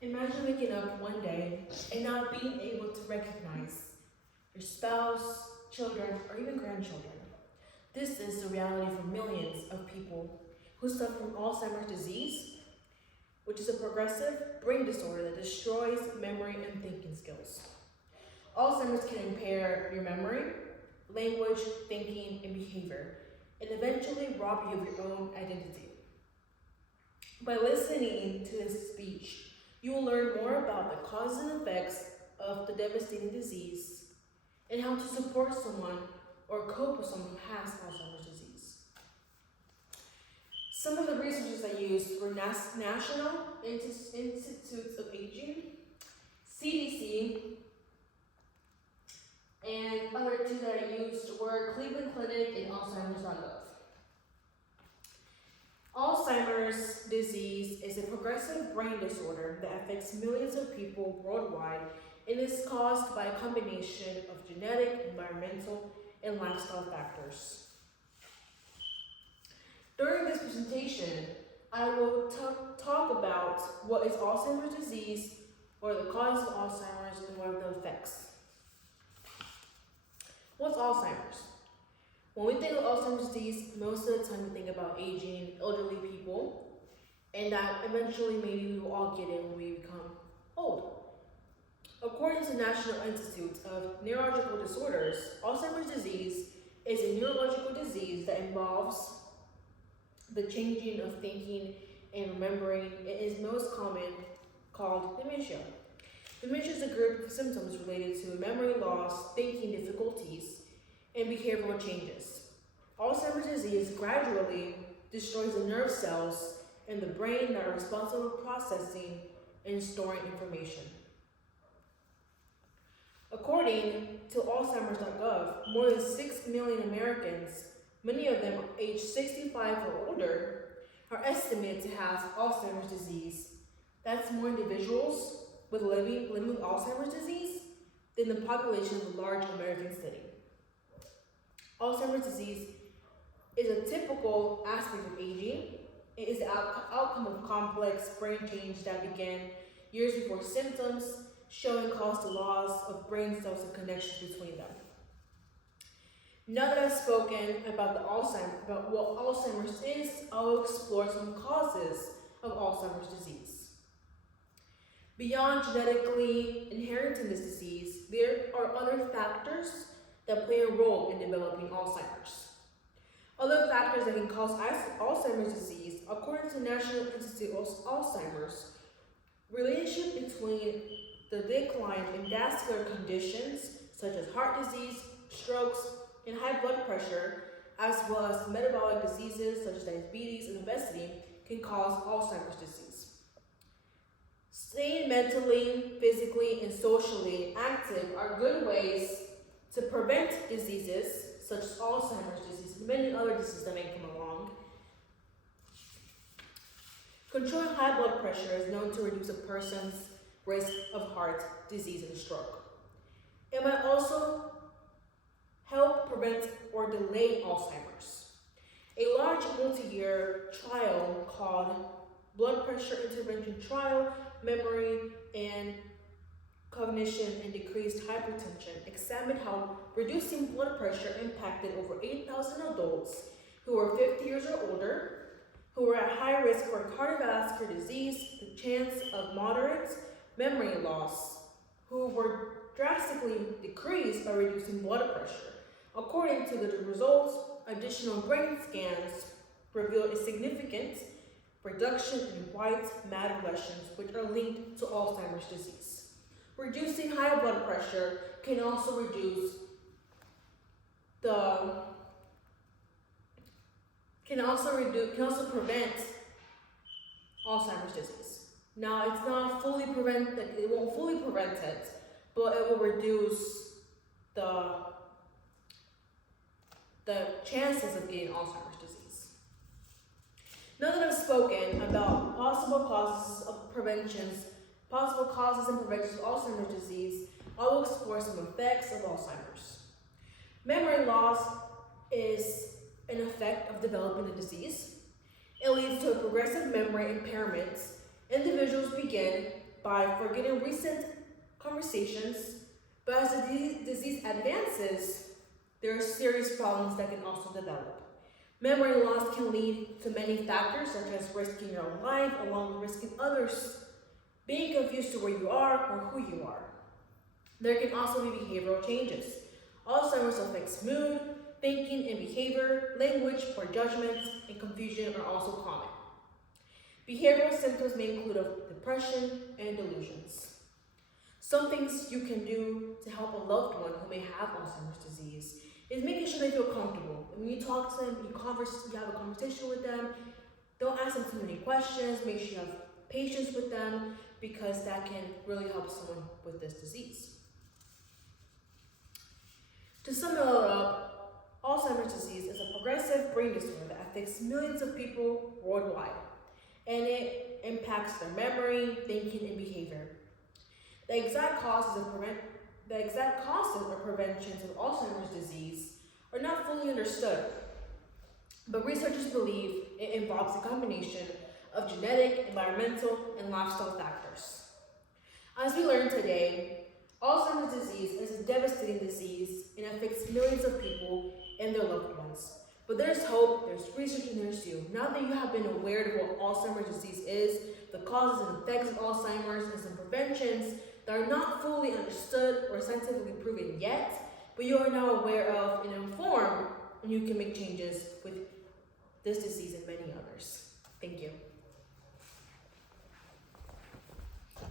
Imagine waking up one day and not being able to recognize your spouse, children, or even grandchildren. This is the reality for millions of people who suffer from Alzheimer's disease, which is a progressive brain disorder that destroys memory and thinking skills. Alzheimer's can impair your memory, language, thinking, and behavior, and eventually rob you of your own identity. By listening to this speech, you will learn more about the causes and effects of the devastating disease and how to support someone or cope with someone who has Alzheimer's disease. Some of the resources I used were National Institutes of Aging, CDC, and other two that I used were Cleveland Clinic and Alzheimer's.gov. Alzheimer's disease is a progressive brain disorder that affects millions of people worldwide and is caused by a combination of genetic, environmental, and lifestyle factors. During this presentation, I will talk about what is Alzheimer's disease, what are the causes of Alzheimer's, and what are the effects. What's Alzheimer's? When we think of Alzheimer's disease, most of the time we think about aging, elderly people, and that eventually maybe we will all get it when we become old. According to the National Institute of Neurological Disorders, Alzheimer's disease is a neurological disease that involves the changing of thinking and remembering. It is most common called dementia. Dementia is a group of symptoms related to memory loss, thinking difficulties, and behavioral changes. Alzheimer's disease gradually destroys the nerve cells in the brain that are responsible for processing and storing information. According to Alzheimer's.gov, more than 6 million Americans, many of them age 65 or older, are estimated to have Alzheimer's disease. That's more individuals living with Alzheimer's disease than the population of a large American city. Alzheimer's disease is a typical aspect of aging. It is the outcome of complex brain change that began years before symptoms, showing cause to loss of brain cells and connections between them. Now that I've spoken about what Alzheimer's is, I'll explore some causes of Alzheimer's disease. Beyond genetically inheriting this disease, there are other factors that play a role in developing Alzheimer's. Other factors that can cause Alzheimer's disease, according to the National Institute of Alzheimer's, relationship between the decline in vascular conditions such as heart disease, strokes, and high blood pressure, as well as metabolic diseases such as diabetes and obesity, can cause Alzheimer's disease. Staying mentally, physically, and socially active are good ways to prevent diseases such as Alzheimer's disease and many other diseases that may come along. Controlling high blood pressure is known to reduce a person's risk of heart disease and stroke. It might also help prevent or delay Alzheimer's. A large multi-year trial called Blood Pressure Intervention Trial, Memory and Cognition and Decreased Hypertension examined how reducing blood pressure impacted over 8,000 adults who were 50 years or older, who were at high risk for cardiovascular disease, the chance of moderate memory loss, who were drastically decreased by reducing blood pressure. According to the results, additional brain scans revealed a significant reduction in white matter lesions, which are linked to Alzheimer's disease. Reducing high blood pressure can also prevent Alzheimer's disease. Now, it's not fully it won't fully prevent it, but it will reduce the chances of getting Alzheimer's disease. Now that I've spoken about possible causes and preventions of Alzheimer's disease, I will explore some effects of Alzheimer's. Memory loss is an effect of developing the disease. It leads to a progressive memory impairment. Individuals begin by forgetting recent conversations, but as the disease advances, there are serious problems that can also develop. Memory loss can lead to many factors, such as risking your own life, along with risking others, being confused to where you are or who you are. There can also be behavioral changes. Alzheimer's affects mood, thinking and behavior, language, poor judgments, and confusion are also common. Behavioral symptoms may include depression and delusions. Some things you can do to help a loved one who may have Alzheimer's disease is making sure they feel comfortable. And when you talk to them, you have a conversation with them, don't ask them too many questions, make sure you have patience with them, because that can really help someone with this disease. To sum it all up, Alzheimer's disease is a progressive brain disorder that affects millions of people worldwide, and it impacts their memory, thinking, and behavior. The exact causes or preventions of Alzheimer's disease are not fully understood, but researchers believe it involves a combination of genetic, environmental, and lifestyle factors. As we learned today, Alzheimer's disease is a devastating disease and affects millions of people and their loved ones. But there's hope, there's research, and there's you. Now that you have been aware of what Alzheimer's disease is, the causes and effects of Alzheimer's, and some preventions that are not fully understood or scientifically proven yet, but you are now aware of and informed, and you can make changes with this disease and many others. Thank you.